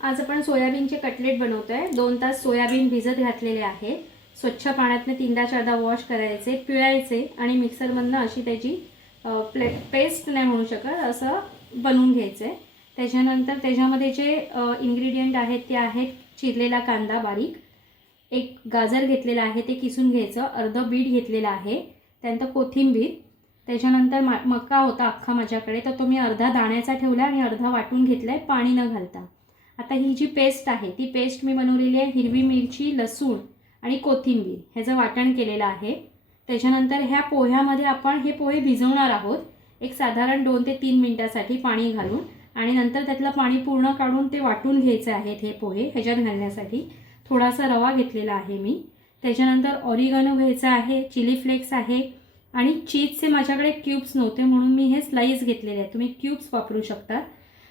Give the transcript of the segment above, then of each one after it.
आज आपण सोयाबीनचे कटलेट बनवतो आहे दोन तास सोयाबीन भिजत घातलेले आहे. स्वच्छ पाण्यातनं तीनदा चारदा वॉश करायचे पिळायचे आणि मिक्सरमधनं अशी त्याची प्ले पेस्ट नाही म्हणू शकत असं बनवून घ्यायचं. आहे त्याच्यानंतर त्याच्यामध्ये जे इन्ग्रेडियंट आहेत ते आहेत चिरलेला कांदा बारीक. एक गाजर घेतलेला आहे ते किसून घ्यायचं. अर्धं बीट घेतलेलं आहे. त्यानंतर कोथिंबीर. त्याच्यानंतर मा मका होता अख्खा माझ्याकडे. तर तो मी अर्धा दाण्याचा ठेवला आणि अर्धा वाटून घेतला आहे पाणी न घालता. आता ही जी पेस्ट आहे ती पेस्ट मी बनवलेली आहे हिरवी मिरची लसूण आणि कोथिंबीर. ह्याचं वाटण केलेलं आहे त्याच्यानंतर ह्या पोह्यामध्ये आपण हे पोहे भिजवणार आहोत. एक साधारण दोन ते तीन मिनटासाठी पाणी घालून आणि नंतर त्यातलं पाणी पूर्ण काढून ते वाटून घ्यायचे आहेत हे पोहे ह्याच्यात घालण्यासाठी. थोडासा रवा घेतलेला आहे मी. त्याच्यानंतर ऑरिगनो घ्यायचा आहे चिली फ्लेक्स आहे आणि चीजचे माझ्याकडे क्यूब्स नव्हते म्हणून मी हे स्लाईस घेतलेले आहेत. तुम्ही क्यूब्स वापरू शकता.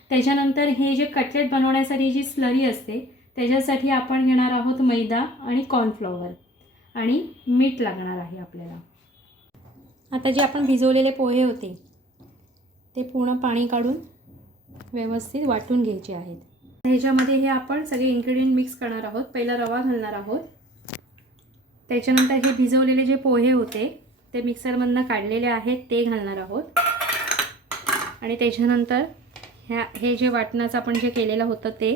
त्याच्यानंतर हे जे कटलेट बनवण्यासाठी जी स्लरी असते त्याच्यासाठी आपण घेणार आहोत मैदा आणि कॉर्नफ्लॉवर आणि मीठ लागणार आहे आपल्याला. आता जे आपण भिजवलेले पोहे होते ते पूर्ण पाणी काढून व्यवस्थित वाटून घ्यायचे आहेत. ह्याच्यामध्ये हे आपण सगळे इन्ग्रेडियंट मिक्स करणार आहोत. पहिला रवा घालणार आहोत. त्याच्यानंतर हे भिजवलेले जे पोहे होते ते मिक्सरमधनं काढलेले आहेत ते घालणार आहोत. आणि त्याच्यानंतर ह्या हे जे वाटणाचं आपण जे केलेलं होतं ते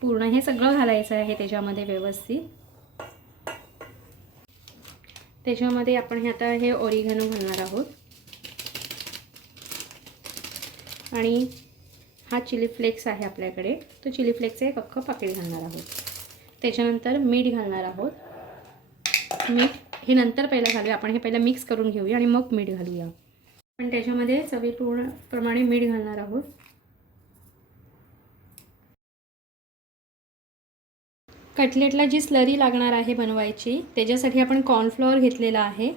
पूर्ण हे सगळं घालायचं आहे त्याच्यामध्ये व्यवस्थित. त्याच्यामध्ये आपण हे आता हे ओरिगॅनो घालणार आहोत. आणि हा चिली फ्लेक्स आहे आपल्याकडे. तो चिली फ्लेक्सचं एक अख्खं पाकिट घालणार आहोत. त्याच्यानंतर मीठ घालणार आहोत. मीठ हे नंतर पहिलं घालूया. आपण हे पहिलं मिक्स करून घेऊया आणि मग मीठ घालूया. पण त्याच्यामध्ये चवीपूर्ण प्रमाणे मीठ घालणार आहोत. कटलेटला जी स्लरी लागणार आहे बनवायची त्याच्यासाठी आपण कॉर्नफ्लॉवर घेतलेला आहे.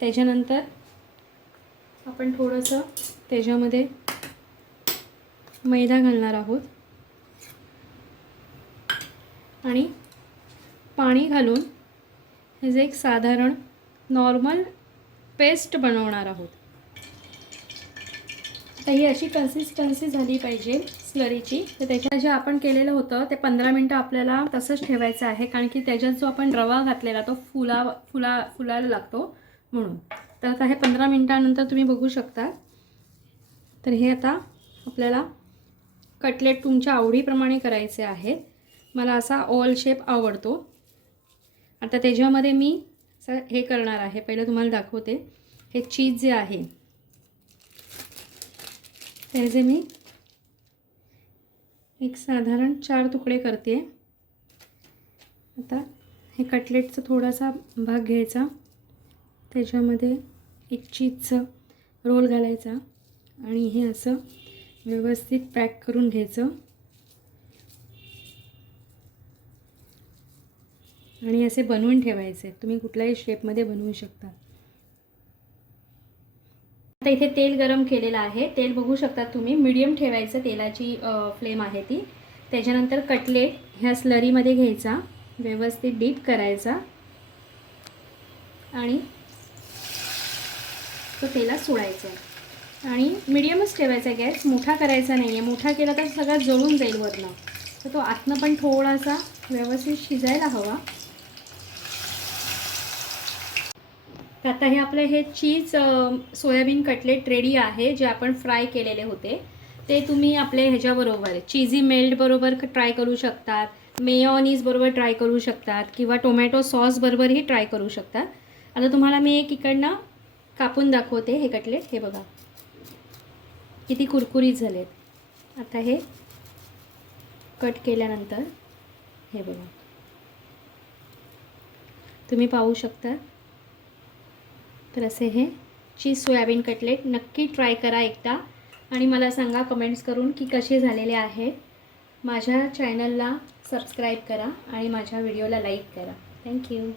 त्याच्यानंतर आपण थोडंसं त्याच्यामध्ये मैदा घालणार आहोत. आणि पाणी घालून ह्याचं एक साधारण नॉर्मल पेस्ट बनवणार आहोत. तर ही अशी कन्सिस्टन्सी झाली पाहिजे स्लरीची तर त्याच्यात जे आपण केलेलं होतं ते पंधरा मिनटं आपल्याला तसंच ठेवायचं आहे. कारण की त्याच्यात जो आपण रवा घातलेला तो फुला फुला फुलायला लागतो म्हणून. तर आता हे पंधरा मिनटानंतर तुम्ही बघू शकता. तर हे आता आपल्याला कटलेट तुमच्या आवडीप्रमाणे करायचे आहेत. मला असा ओल शेप आवडतो. आता त्याच्यामध्ये मी असं हे करणार आहे. पहिलं तुम्हाला दाखवते. हे चीज जे आहे त्याचे मी एक साधारण चार तुकडे करते. आता हे कटलेटचा थोडासा भाग घ्यायचा. त्याच्यामध्ये एक चीजचं रोल घालायचा आणि हे असं व्यवस्थित पॅक करून घ्यायचं. आणि असे बनवून ठेवायचे. तुम्ही कुठल्याही शेपमध्ये बनवू शकता. तर इथे तेल गरम केलेलं आहे. तेल बघू शकता तुम्ही मिडियम ठेवायचं तेलाची फ्लेम आहे ती. त्याच्यानंतर कटलेट ह्या स्लरीमध्ये घ्यायचा. व्यवस्थित डीप करायचा. आणि तो तेलात सोडायचा. आणि मिडियमच ठेवायचा गॅस. मोठा करायचा नाही आहे मोठा केला तर सगळा जळून जाईल वरनं. तर तो आतनं पण थोडासा व्यवस्थित शिजायला हवा. तर आता हे आपलं हे चीज सोयाबीन कटलेट रेडी आहे जे आपण फ्राय केलेले होते. ते तुम्ही आपल्या ह्याच्याबरोबर चीझी मेल्टबरोबर ट्राय करू शकतात मेयॉनीजबरोबर ट्राय करू शकतात किंवा टोमॅटो सॉसबरोबरही ट्राय करू शकतात. आता तुम्हाला मी एक इकडनं कापून दाखवते हे कटलेट. हे बघा. किती कुरकुरीत झालेत. आता हे कट केल्यानंतर हे बघा. तुम्ही पाहू शकता. तर असे हे. चीज सोयाबीन कटलेट नक्की ट्राय करा एकदा. आणि मला सांगा कमेंट्स करून की कसे झालेले आहे. माझ्या चॅनलला सबस्क्राईब करा आणि माझ्या व्हिडिओला लाईक करा. थँक्यू